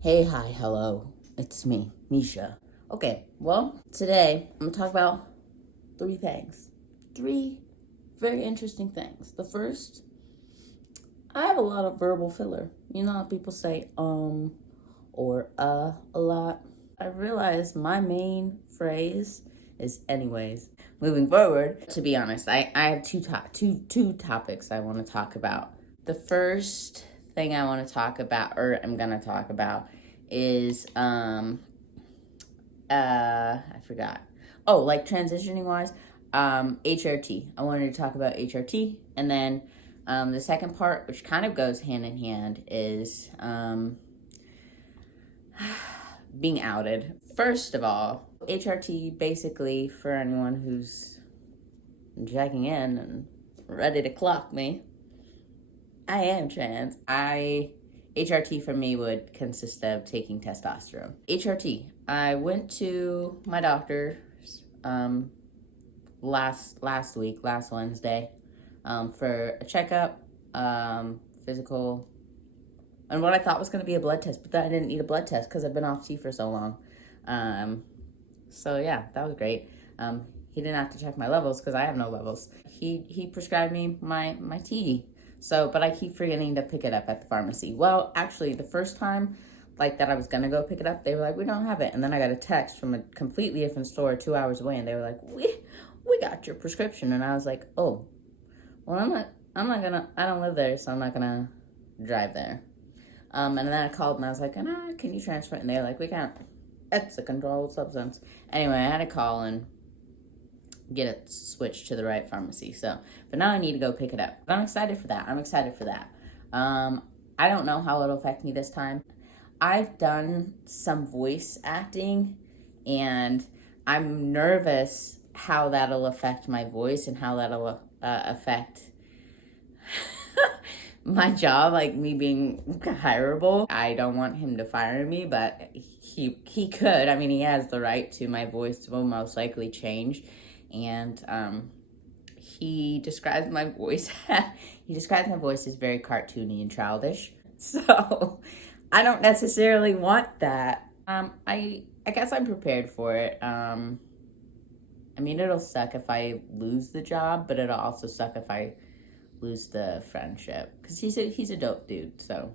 Hey, hi, hello. It's me, Misha. Okay, well, today I'm gonna talk about three things. Three very interesting things. The first, I have a lot of verbal filler. You know how people say or a lot? I realize my main phrase is anyways. Moving forward, to be honest, I have two topics I want to talk about. The first thing I want to talk about, or I'm gonna talk about, is I forgot. Oh, like transitioning wise, HRT. I wanted to talk about HRT, and then the second part, which kind of goes hand in hand, is being outed. First of all, HRT basically, for anyone who's checking in and ready to clock me, I am trans. HRT for me would consist of taking testosterone. HRT. I went to my doctor last week, last Wednesday, for a checkup, physical, and what I thought was going to be a blood test, but then I didn't need a blood test because I've been off T for so long. So yeah, that was great. He didn't have to check my levels because I have no levels. He prescribed me my TD. So, but I keep forgetting to pick it up at the pharmacy. Well, actually, the first time like that I was gonna go pick it up, they were like, "We don't have it." And then I got a text from a completely different store 2 hours away, and they were like, "We got your prescription." And I was like, "Oh, well, I don't live there, so I'm not gonna drive there." And then I called and I was like, "Can you transfer it?" And they're like, "We can't. It's a controlled substance." Anyway, I had to call and get it switched to the right pharmacy. So, but now I need to go pick it up. But I'm excited for that. I don't know how it'll affect me this time. I've done some voice acting, and I'm nervous how that'll affect my voice and how that'll affect my job, like me being hireable. I don't want him to fire me, but he could. I mean, he has the right to. My voice will most likely change, and he describes my voice. He describes my voice as very cartoony and childish. So I don't necessarily want that. I guess I'm prepared for it. I mean, it'll suck if I lose the job, but it'll also suck if I lose the friendship because he's a dope dude. So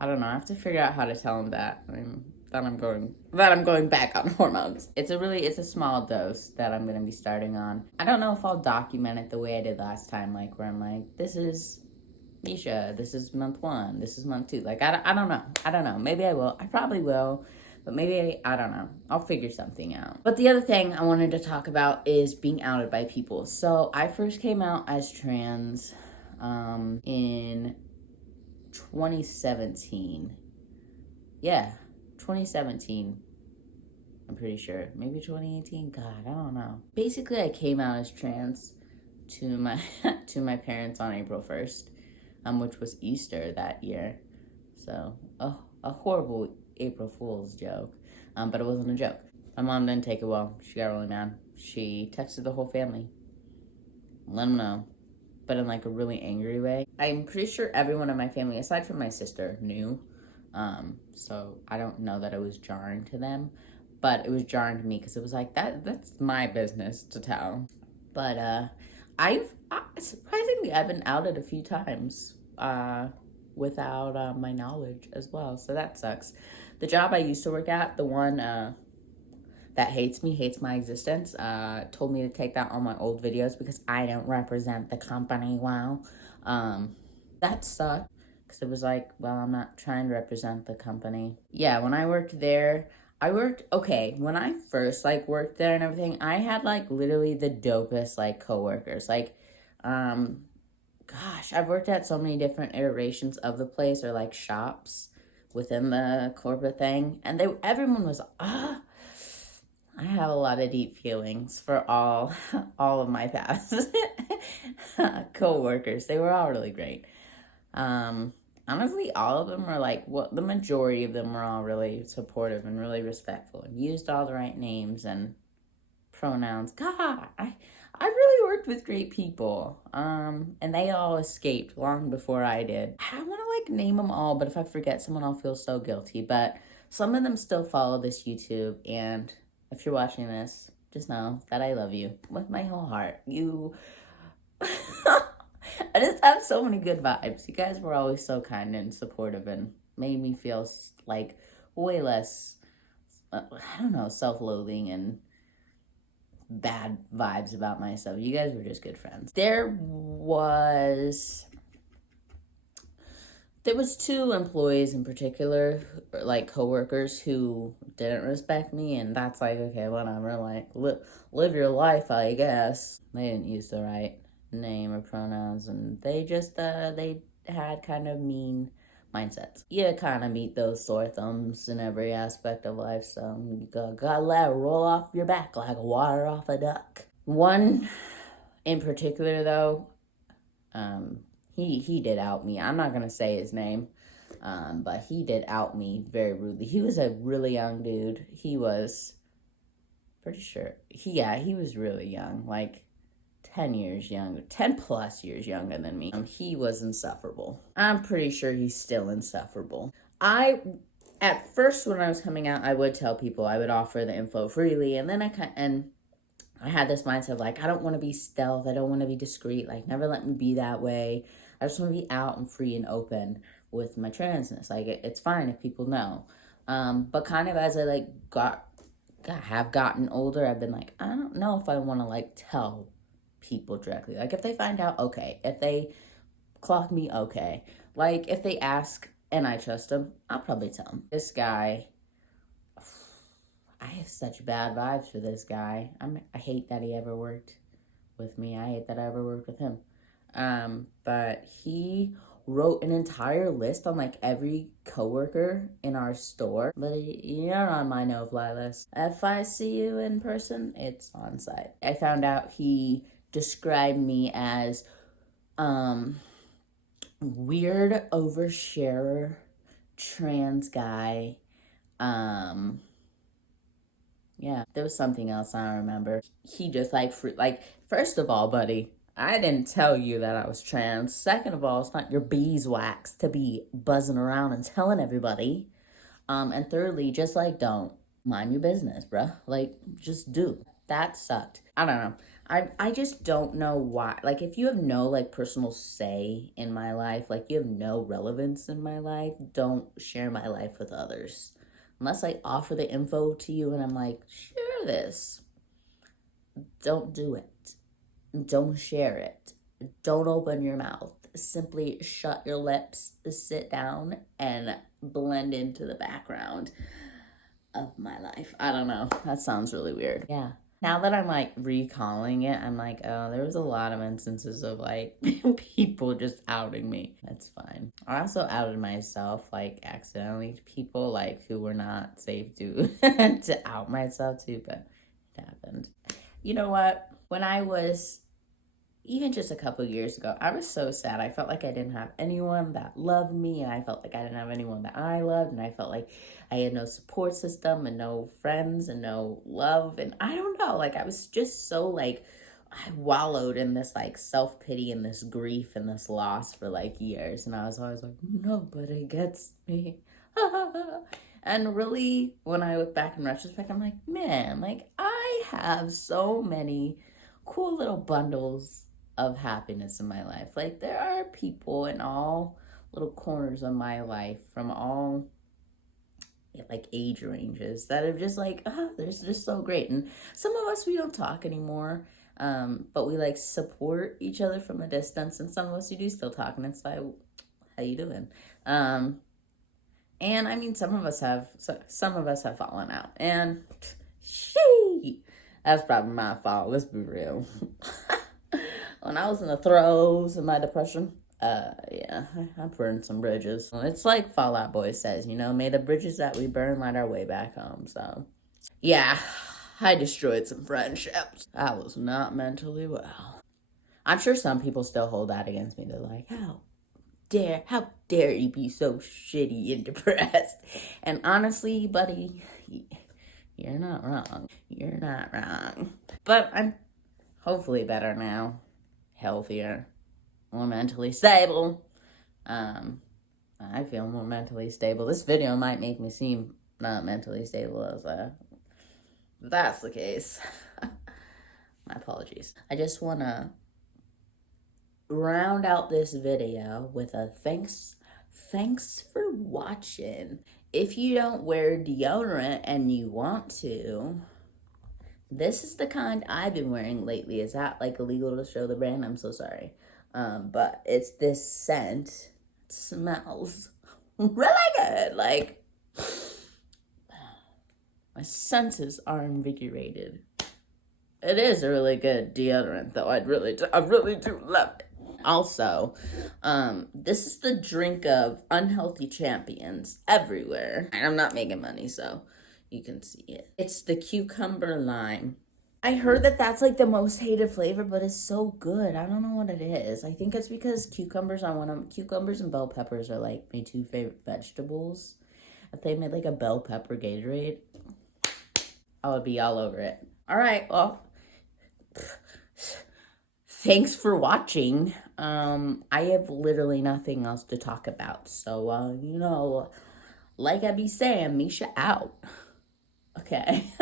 I don't know. I have to figure out how to tell him that. I mean, that I'm going back on hormones. It's a small dose that I'm gonna be starting on. I don't know if I'll document it the way I did last time, like where I'm like, this is Misha, this is month 1, this is month 2. Like I don't know. Maybe I will. I probably will. But maybe, I don't know. I'll figure something out. But the other thing I wanted to talk about is being outed by people. So I first came out as trans in 2017. Yeah, 2017. I'm pretty sure. Maybe 2018. God, I don't know. Basically, I came out as trans to my to my parents on April 1st, which was Easter that year. So, a horrible April Fool's joke, but it wasn't a joke. My mom didn't take it well. She got really mad. She texted the whole family, let them know, but in like a really angry way. I'm pretty sure everyone in my family, aside from my sister, knew. So I don't know that it was jarring to them, but it was jarring to me because it was like that's my business to tell. But surprisingly, I've been outed a few times without my knowledge as well. So that sucks. The job I used to work at, the one that hates me, hates my existence, told me to take down all my old videos because I don't represent the company. Wow. That sucked because it was like, well, I'm not trying to represent the company. Yeah, when I worked there, when I first like worked there and everything, I had like literally the dopest like coworkers. Like, gosh, I've worked at so many different iterations of the place or like shops within the corporate thing, and everyone was I have a lot of deep feelings for all of my past co-workers. They were all really great. Honestly, all of them were like, the majority of them were all really supportive and really respectful and used all the right names and pronouns. God, I really worked with great people. And they all escaped long before I did. I don't want to like name them all, but if I forget someone, I'll feel so guilty. But some of them still follow this YouTube, and if you're watching this, just know that I love you with my whole heart. You, I just have so many good vibes. You guys were always so kind and supportive, and made me feel like way less, I don't know, self-loathing and bad vibes about myself. You guys were just good friends. There was two employees in particular, like coworkers, who didn't respect me, and that's like, okay, whatever, like live your life, I guess. They didn't use the right name or pronouns, and they just they had kind of mean mindsets. You kind of meet those sore thumbs in every aspect of life, so you gotta let it roll off your back like water off a duck. One in particular, though, he did out me. I'm not gonna say his name, but he did out me very rudely. He was a really young dude. He was pretty sure he was really young, like 10 years younger, 10 plus years younger than me. He was insufferable. I'm pretty sure he's still insufferable. At first, when I was coming out, I would tell people, I would offer the info freely, and then I had this mindset of like, I don't want to be stealth. I don't want to be discreet. Like, never let me be that way. I just want to be out and free and open with my transness. Like, it's fine if people know. But kind of as I like have gotten older, I've been like, I don't know if I want to like tell people directly. Like, if they find out, okay. If they clock me, okay. Like, if they ask and I trust them, I'll probably tell them. This guy, I have such bad vibes for this guy. I hate that he ever worked with me. I hate that I ever worked with him. But he wrote an entire list on like every coworker in our store. But you're on my no-fly list. If I see you in person, it's on site. I found out he described me as weird oversharer, trans guy. Yeah, there was something else I don't remember. He just like first of all, buddy, I didn't tell you that I was trans. Second of all, it's not your beeswax to be buzzing around and telling everybody. And thirdly, just like don't mind your business, bruh. Like, just do. That sucked. I don't know. I just don't know why. Like, if you have no like personal say in my life, like you have no relevance in my life, don't share my life with others. Unless I offer the info to you and I'm like, share this. Don't do it. Don't share it. Don't open your mouth. Simply shut your lips, sit down, and blend into the background of my life. I don't know. That sounds really weird. Yeah. Now that I'm like recalling it, I'm like, oh, there was a lot of instances of like people just outing me. That's fine. I also outed myself like accidentally to people like who were not safe to to out myself to, but it happened. You know what? When I was even just a couple years ago, I was so sad. I felt like I didn't have anyone that loved me, and I felt like I didn't have anyone that I loved, and I felt like I had no support system and no friends and no love, and I don't know, like I was just so like, I wallowed in this like self-pity and this grief and this loss for like years, and I was always like, nobody gets me. And really, when I look back in retrospect, I'm like, man, like I have so many cool little bundles of happiness in my life. Like, there are people in all little corners of my life from all like age ranges that are just like, they're just so great. And some of us, we don't talk anymore, but we like support each other from a distance, and some of us, we do still talk, and it's like, how you doing? And I mean, some of us have fallen out, and that's probably my fault. Let's be real. When I was in the throes of my depression, yeah, I burned some bridges. It's like Fall Out Boy says, you know, may the bridges that we burn light our way back home. So, yeah, I destroyed some friendships. I was not mentally well. I'm sure some people still hold that against me. They're like, how dare you be so shitty and depressed? And honestly, buddy, you're not wrong. You're not wrong. But I'm hopefully better now, healthier, more mentally stable. I feel more mentally stable. This video might make me seem not mentally stable as if that's the case. My apologies. I just want to round out this video with a thanks for watching. If you don't wear deodorant and you want to, this is the kind I've been wearing lately. Is that like illegal to show the brand? I'm so sorry. But it's this scent. It smells really good. Like, my senses are invigorated. It is a really good deodorant, though. I really do love it. Also, this is the drink of unhealthy champions everywhere. I'm not making money, so you can see it. It's the cucumber lime. I heard that that's like the most hated flavor, but it's so good. I don't know what it is. I think it's because cucumbers and bell peppers are like my two favorite vegetables. If they made like a bell pepper Gatorade, I would be all over it. All right, well, thanks for watching. I have literally nothing else to talk about. So, like I be saying, Misha out. Okay.